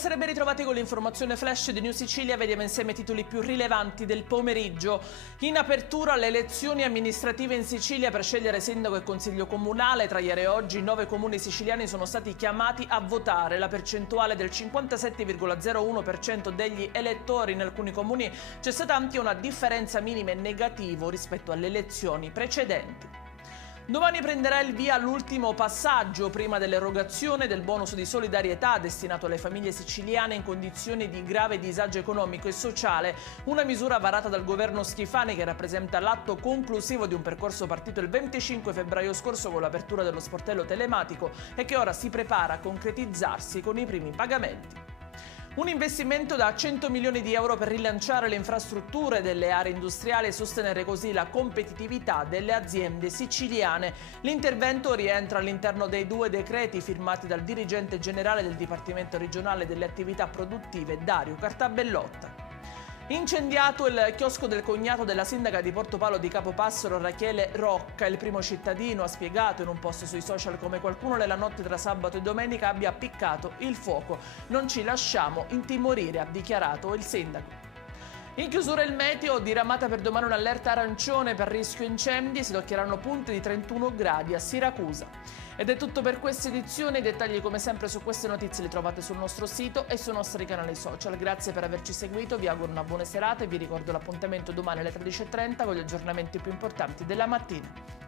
Buonasera e ben ritrovati con l'informazione flash di New Sicilia. Vediamo insieme i titoli più rilevanti del pomeriggio. In apertura le elezioni amministrative in Sicilia per scegliere sindaco e consiglio comunale. Tra ieri e oggi 9 comuni siciliani sono stati chiamati a votare. La percentuale del 57,01% degli elettori in alcuni comuni c'è stata anche una differenza minima in negativo rispetto alle elezioni precedenti. Domani prenderà il via l'ultimo passaggio prima dell'erogazione del bonus di solidarietà destinato alle famiglie siciliane in condizioni di grave disagio economico e sociale, una misura varata dal governo Schifani che rappresenta l'atto conclusivo di un percorso partito il 25 febbraio scorso con l'apertura dello sportello telematico e che ora si prepara a concretizzarsi con i primi pagamenti. Un investimento da 100 milioni di euro per rilanciare le infrastrutture delle aree industriali e sostenere così la competitività delle aziende siciliane. L'intervento rientra all'interno dei 2 decreti firmati dal dirigente generale del Dipartimento regionale delle attività produttive Dario Cartabellotta. Incendiato il chiosco del cognato della sindaca di Portopalo di Capopassero, Rachele Rocca. Il primo cittadino ha spiegato in un post sui social come qualcuno nella notte tra sabato e domenica abbia appiccato il fuoco. Non ci lasciamo intimorire, ha dichiarato il sindaco. In chiusura il meteo, diramata per domani un'allerta arancione per rischio incendi, si toccheranno punte di 31 gradi a Siracusa. Ed è tutto per questa edizione, i dettagli come sempre su queste notizie li trovate sul nostro sito e sui nostri canali social. Grazie per averci seguito, vi auguro una buona serata e vi ricordo l'appuntamento domani alle 13:30 con gli aggiornamenti più importanti della mattina.